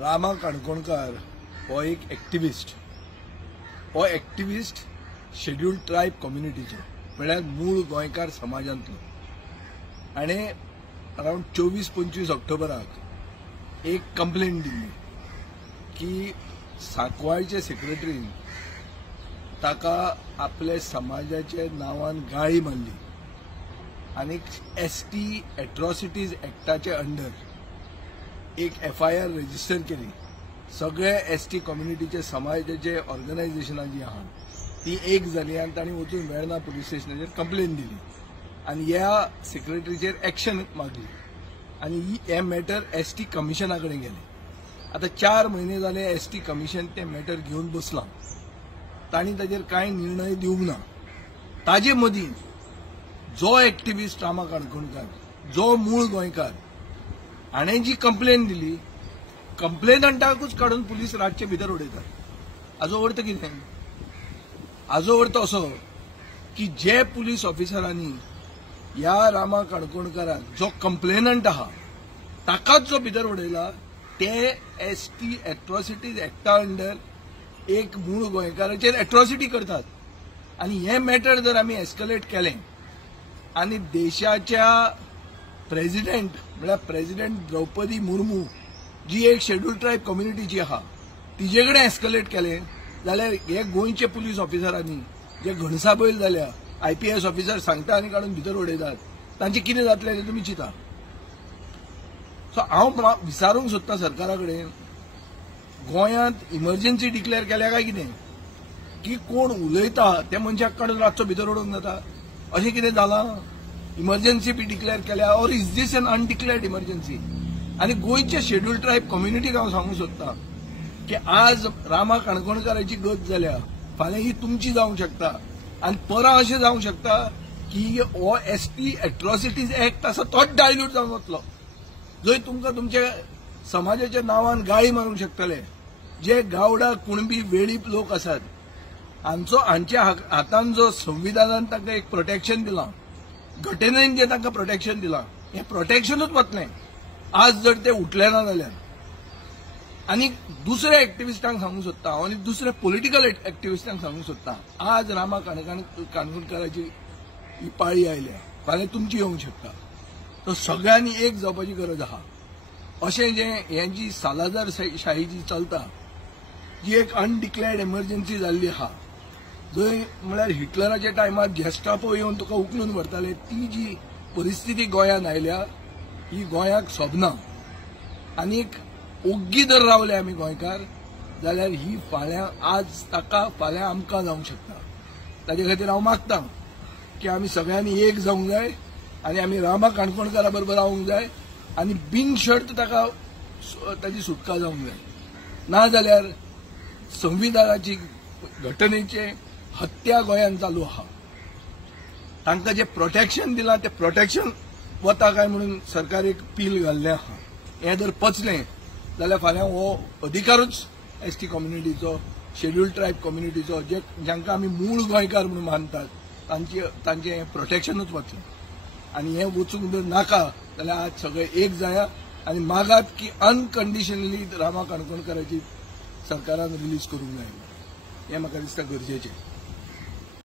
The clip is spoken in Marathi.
रामा काणकोणकार हो एक एक्टिविस्ट. हो एक्टिविस्ट शेड्यूल्ड ट्रायब कम्युनिटीचो म्हळ्यार मूळ गोंयकार समाजांतलो. आनी अराउंड 24-25 ऑक्टोबराक एक कंप्लेंट दिल्ली की सांकवाळचे सेक्रेटरीन ताका आपल्या समाजाचे नांवान गाळी मारली आनी एसटी एट्रॉसिटीज एक्टाचे अंडर एक FIR रजिस्टर केली. सगळे एसटी कम्युनिटीचे समाजाचे ऑर्गनायझेशनां जी आहा ती एक जाली आनी तांणी वचून वेर्णा पुलीस स्टेशनाचेर कंप्लेंट दिली आनी ह्या सेक्रेटरीचेर एक्शन मागली आनी हे मॅटर एसटी कमिशना कडेन गेले. आता 4 म्हयने जाले एसटी कमिशन ते मॅटर घेवन बसलां. तांणी ताचेर कांय निर्णय दिवंक ना. ताजे मदीं जो एक्टिविस्ट रामा काणकोणकार, जो मूळ गोंयकार, हाणें जी कंप्लेंट दिली, कंप्लेनंटाकूच काडून पुलीस रातचे भितर उडयतात. हाजो अर्थ कितें? हाजो अर्थ असो की जे पुलीस ऑफिसरांनी ह्या रामा काणकोणकाराक जो कंप्लेनंट आहा ताकाच जो भितर उडयला ते एसटी एट्रॉसिटीज एक्टा अंडर एक मूळ गोंयकाराचेर एट्रॉसिटी करतात. आनी हे मॅटर जर आमी एस्कलेट केलें आनी देशाच्या प्रेसिडेंट म्हळ्यार प्रेसिडेंट द्रौपदी मुर्मू जी एक शेड्यूल्ड ट्रायब कम्युनिटीची आहा तिजे कडेन एस्कलेट केलें जाल्यार हे गोंयचे पुलीस ऑफिसरांनी जे घणसाबैल जाल्या IPS ऑफिसर सांगता आनी काडून भितर उडयतात तांचें कितें जातलें तें तुमी चिंता. सो हांव विचारूंक सोदतां सरकारा कडेन, गोंयांत इमर्जन्सी डिक्लेअर केल्या काय कितें? की कोण उलयता त्या मनशाक काडून रातचो भितर उडोवंक जाता अशें कितें जालां? इमर्जन्सी बी डिक्लेअर केल्या or is this an undeclared emergency? आनी गोंयचे शेड्यूल्ड ट्रायब कम्युनिटीक हांव सांगूंक सोदतां की आज रामा काणकोणकाराची गत जाल्या, फाल्यां ही तुमची जावंक शकता आनी परां अशें जावंक शकता की हो एसटी एट्रॉसिटीज एक्ट आसा तोच डायल्यूट जावन वतलो, जंय तुमकां तुमच्या समाजाच्या नांवान गाळी मारूंक शकतले. जे गावडा कुणबी वेळीप लोक आसात हांच्या हातान जो संविधानान तांकां एक प्रोटेक्शन दिलां, घटनेन जें तांकां प्रोटेक्शन दिलां, हें प्रोटेक्शनूच वतलें आज जर ते उठले ना जाल्यार. आनी दुसऱ्या एक्टिविस्टांक सांगूंक सोदतां हांव आनी दुसऱ्या पॉलिटिकल एक्टिविस्टांक सांगूंक सोदतां, आज रामा काणकोणकाराची ही पाळी आयल्या, फाल्यां तुमची येवंक शकता. तो सगळ्यांनी एक जावपाची गरज आहा. अशें जें हें जी सालाजार शाही जी चलता, जी एक अनडिक्लेअर्ड इमर्जन्सी जाल्ली आहा, जंय म्हळ्यार हिटलराच्या टायमार गॅस्टापो येवन तुका उखलून व्हरताले, ती जी परिस्थिती गोंयांत आयल्या ही गोंयाक सोबना. आनीक ओग्गी जर रावले आमी गोंयकार जाल्यार ही फाल्यां आज ताका फाल्यां आमकां जावंक शकता. ताजे खातीर हांव मागतां की आमी सगळ्यांनी एक जावंक जाय आनी आमी रामा काणकोणकारा बरोबर रावंक जाय आनी बिनशर्त ताका ताची सुटका जावंक जाय. नाजाल्यार संविधानाची घटनेचे हत्या गोंयांत चालू आहा. तांकां जें प्रोटेक्शन दिलां तें प्रोटेक्शन वता काय म्हणून सरकार एक पील घाल्लें आहा. हें जर पचलें जाल्यार फाल्यां हो अधिकारूच एसटी कम्युनिटीचो, शेड्यूल्ड ट्रायब कम्युनिटीचो, जांकां आमी मूळ गोंयकार म्हणून मानतात तांचें प्रोटेक्शनूच वतलें. आनी हें वचूंक जर नाका जाल्यार आज सगळे एक जाया आनी मागात की अनकंडिशनली रामा काणकोणकाराची सरकारान रिलीज करूंक जाय. हें म्हाका दिसता गरजेचें.